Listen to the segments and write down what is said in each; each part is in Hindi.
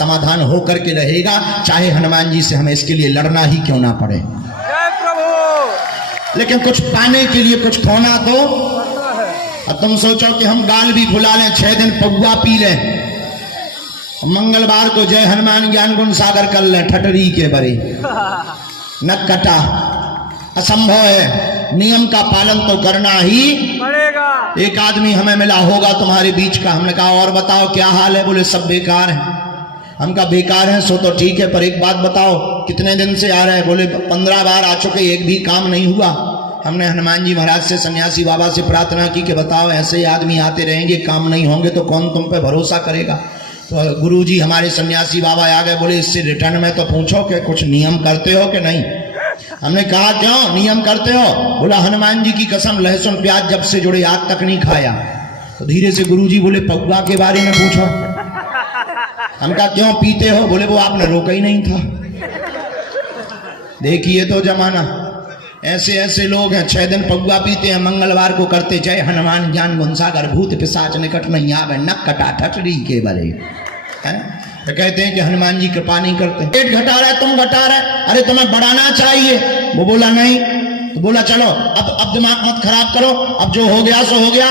समाधान हो करके रहेगा, चाहे हनुमान जी से हमें इसके लिए लड़ना ही क्यों ना पड़े। लेकिन कुछ पाने के लिए कुछ खोना तो। अब तुम सोचो कि हम गाल भी भुला लें, 6 दिन पौवा पी लें, मंगलवार को जय हनुमान ज्ञान गुण सागर कर लें, ठटरी के बरे न कटा, असंभव है। नियम का पालन तो करना ही पड़ेगा। एक आदमी हमें मिला होगा तुम्हारे बीच का, हमने कहा और बताओ क्या हाल है? बोले सब बेकार है। हम कहा बेकार है सो तो ठीक है, पर एक बात बताओ कितने दिन से आ रहे हैं? बोले 15 बार आ चुके, एक भी काम नहीं हुआ। हमने हनुमान जी महाराज से, सन्यासी बाबा से प्रार्थना की कि बताओ ऐसे आदमी आते रहेंगे, काम नहीं होंगे तो कौन तुम पे भरोसा करेगा? तो गुरुजी हमारे सन्यासी बाबा आ गए, बोले इससे रिटर्न में तो पूछो कि कुछ नियम करते हो कि नहीं। हमने कहा क्यों नियम करते हो? बोला हनुमान जी की कसम लहसुन प्याज जब से जुड़े आज तक नहीं खाया। तो धीरे से गुरुजी बोले पौवा के बारे में पूछो। हम कहा क्यों पीते हो? बोले वो आपने रोका ही नहीं था। देखिए तो जमाना, ऐसे ऐसे लोग हैं 6 दिन पौवा पीते हैं, मंगलवार को करते जय हनुमान ज्ञान गुण सागर भूत पिशाच निकट नहीं आवे, नक कटा ठटरी के बरे है। तो कहते हैं कि हनुमान जी कृपा नहीं करते। पेट घटा रहा है, तुम घटा रहे, अरे तुम्हें बढ़ाना चाहिए। वो बोला नहीं। तो बोला चलो अब दिमाग मत खराब करो, अब जो हो गया सो हो गया।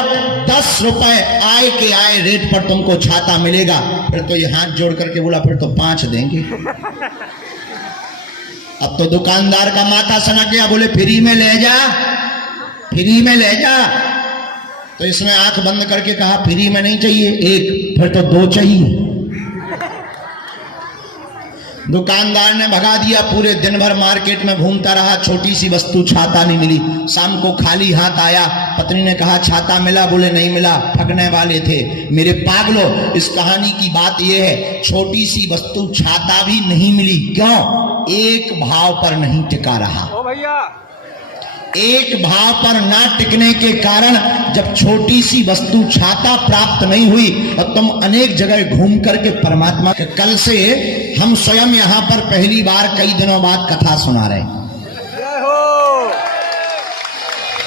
10 रुपए आए के आए रेट पर तुमको छाता मिलेगा। फिर तो ये हाथ जोड़ करके बोला फिर तो 5 देंगे। अब तो दुकानदार का माथा सनक गया, बोले फ्री में ले जा, फ्री में ले जा। तो इसने आंख बंद करके कहा फ्री में नहीं चाहिए एक, फिर तो 2 चाहिए। दुकानदार ने भगा दिया, पूरे दिन भर मार्केट में घूमता रहा, छोटी सी वस्तु छाता नहीं मिली। शाम को खाली हाथ आया, पत्नी ने कहा छाता मिला? बोले नहीं मिला, ठगने वाले थे। मेरे पागलो, इस कहानी की बात यह है छोटी सी वस्तु छाता भी नहीं मिली। क्यों? एक भाव पर नहीं टिका रहा। ओ भैया, एक भाव पर ना टिकने के कारण जब छोटी सी वस्तु छाता प्राप्त नहीं हुई और तुम अनेक जगह घूम करके परमात्मा के, कल से हम स्वयं यहाँ पर पहली बार कई दिनों बाद कथा सुना रहे हैं।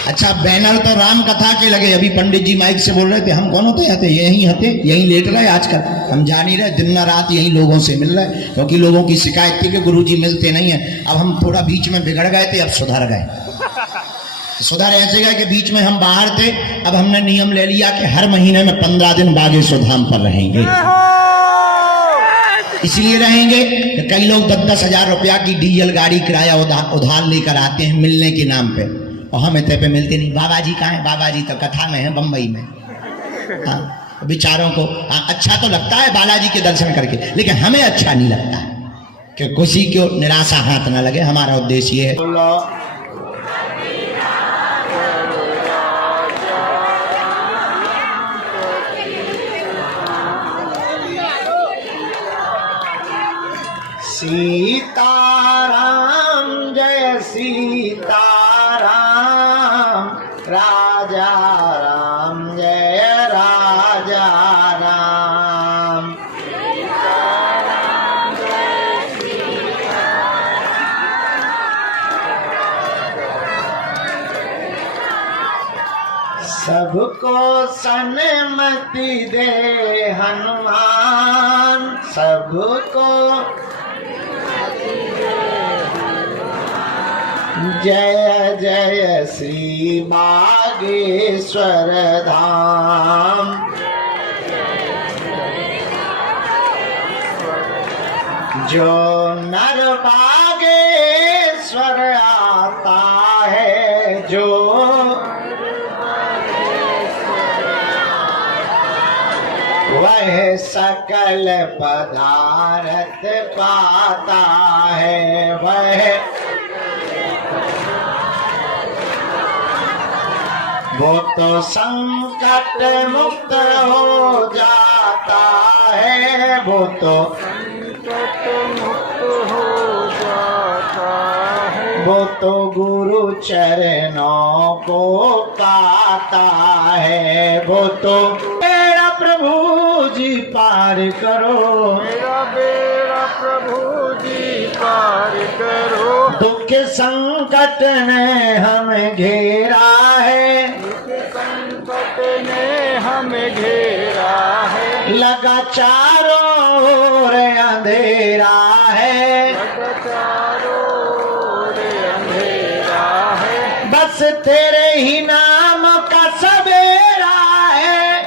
अच्छा बैनर तो राम कथा के लगे, अभी पंडित जी माइक से बोल रहे थे हम कौन होते हैं? यही हते, यही लेट रहे आजकल, हम जान ही रहे, दिन रात यही लोगों से मिल रहे, क्योंकि लोगों की शिकायत थी कि गुरुजी मिलते नहीं है। अब हम थोड़ा बीच में बिगड़ गए थे, अब सुधर गए। सुधार ऐसे गए कि बीच में हम बाहर थे, अब हमने नियम ले लिया कि हर महीने में 15 दिन बागेश्वर धाम पर रहेंगे। इसलिए रहेंगे कि कई लोग 10-10 हजार रुपया की डीजल गाड़ी किराया उधार लेकर आते हैं मिलने के नाम पे, और हम इतने पे मिलते नहीं। बाबा जी कहाँ है? बाबा जी तो कथा में है, बम्बई में। हाँ, बेचारों को अच्छा तो लगता है बालाजी के दर्शन करके, लेकिन हमें अच्छा नहीं लगता कि किसी को निराशा हाथ ना लगे। हमारा उद्देश्य ये है। सीताराम जय सीताराम, राजा राम जय राजा राम। सीताराम जय सीताराम, सबको सन्मति दे हनुमान, सबको जय जय श्री बागेश्वर धाम। जो नर बागेश्वर आता है, जो वह सकल पदार्थ पाता है, वह वो तो संकट मुक्त हो जाता है, वो तो संकट मुक्त हो जाता है, वो तो गुरु चरणों को पाता है, वो तो मेरा प्रभु जी पार करो, मेरा बेड़ा प्रभु जी पार करो। दुख संकट ने हमें घेरा है, संकट ने हमें घेरा है, लगा चारों ओर अंधेरा है, बस तेरे ही नाम का सवेरा है,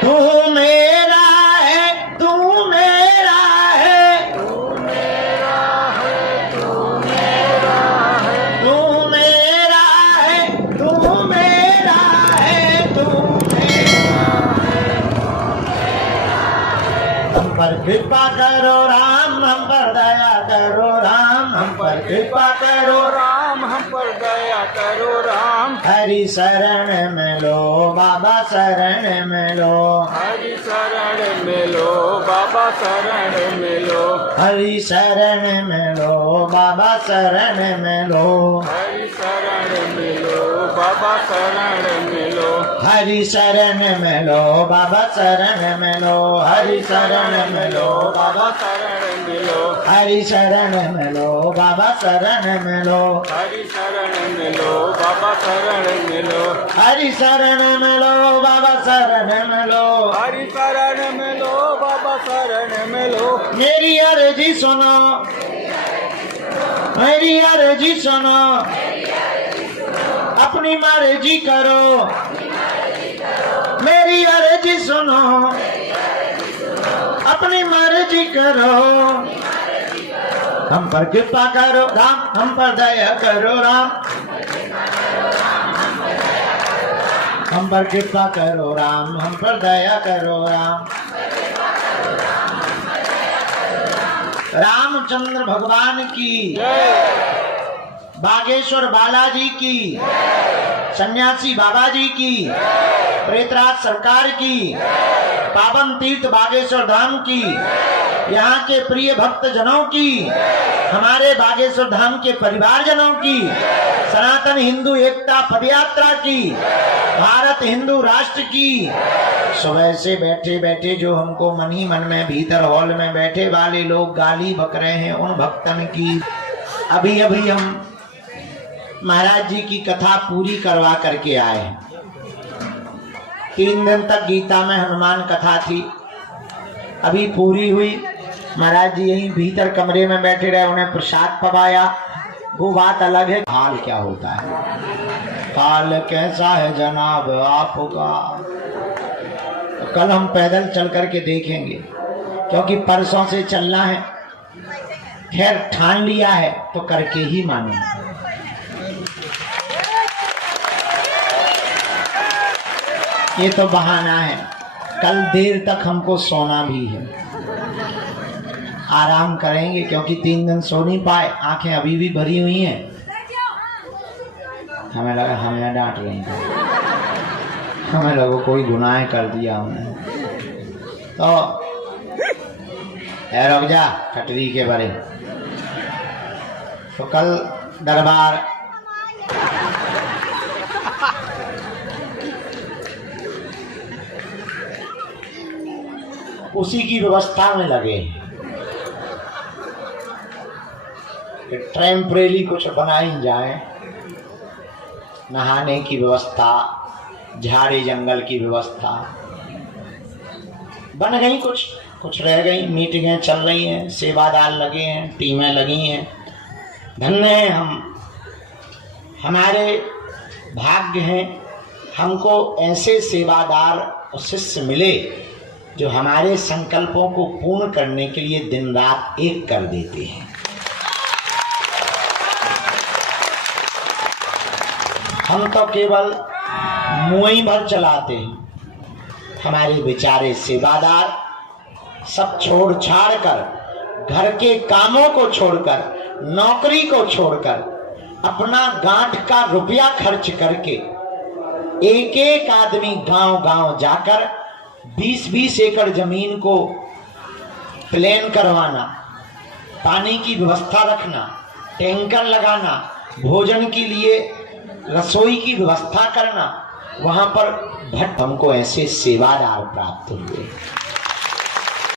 तू मेरा है, तू मेरा है, तू मेरा है, तू मेरा है, हम पर कृपा करो राम, हम पर दया करो राम, हम पर कृपा करो राम, हम पर दया करो राम। हरि शरण में लो बाबा, शरण में लो, हरि शरण में लो बाबा, शरण में लो, हरि शरण में लो बाबा, शरण में लो, हरि शरण में लो बाबा, शरण में लो, हरि शरण में लो बाबा, शरण में लो, हरि शरण में लो बाबा, शरण में लो, हरि शरण में लो बाबा, शरण में लो, हरि शरण में लो बाबा, शरण में लो, हरि शरण में लो बाबा, शरण में लो, हरि शरण में लो बाबा, शरण में लो। मेरी अर्जी सुनो, मेरी अर्जी सुनो, अपनी मर्जी करो, मेरी अर्जी सुनो, अपनी मर्जी करो, हम पर कृपा करो राम, हम पर दया करो राम, हम पर कृपा करो राम, हम पर दया करो राम। रामचंद्र भगवान की, बागेश्वर बालाजी की, सन्यासी बाबा जी की, प्रेतराज सरकार की, पावन तीर्थ बागेश्वर धाम की, यहाँ के प्रिय भक्त जनों की, हमारे बागेश्वर धाम के परिवार जनों की, सनातन हिंदू एकता पदयात्रा की, भारत हिंदू राष्ट्र की, सुबह से बैठे बैठे जो हमको मन ही मन में भीतर हॉल में बैठे वाले लोग गाली बक रहे हैं, उन भक्तन की अभी अभी हम महाराज जी की कथा पूरी करवा करके आए हैं। 3 दिन तक गीता में हनुमान कथा थी, अभी पूरी हुई। महाराज जी यहीं भीतर कमरे में बैठे रहे, उन्हें प्रसाद पवाया, वो बात अलग है। हाल क्या होता है, हाल कैसा है जनाब आपका, तो कल हम पैदल चल करके देखेंगे, क्योंकि परसों से चलना है। खैर ठान लिया है तो करके ही मानो। ये तो बहाना है, कल देर तक हमको सोना भी है, आराम करेंगे, क्योंकि 3 दिन सो नहीं पाए, आंखें अभी भी भरी हुई हैं। हमें लगा हमें डांट रही हैं, हमें लोगों कोई गुनाह कर दिया हमने, तो रुक जा कटरी के बारे। तो कल दरबार उसी की व्यवस्था में लगे, टेम्परेरी कुछ बनाई जाए, नहाने की व्यवस्था, झाड़ी जंगल की व्यवस्था बन गई, कुछ रह गई, मीटिंगें चल रही हैं, सेवादार लगे हैं, टीमें लगी हैं। धन्य है हम, हमारे भाग्य हैं, हमको ऐसे सेवादार और शिष्य मिले जो हमारे संकल्पों को पूर्ण करने के लिए दिन रात एक कर देते हैं। हम तो केवल मुंह भर चलाते हैं, हमारे बेचारे सेवादार सब छोड़ छाड़ कर, घर के कामों को छोड़कर, नौकरी को छोड़कर, अपना गांठ का रुपया खर्च करके एक एक आदमी गांव-गांव जाकर 20-20 एकड़ जमीन को प्लेन करवाना, पानी की व्यवस्था रखना, टैंकर लगाना, भोजन के लिए रसोई की व्यवस्था करना, वहां पर भट्ट। हमको ऐसे सेवादार प्राप्त हुए।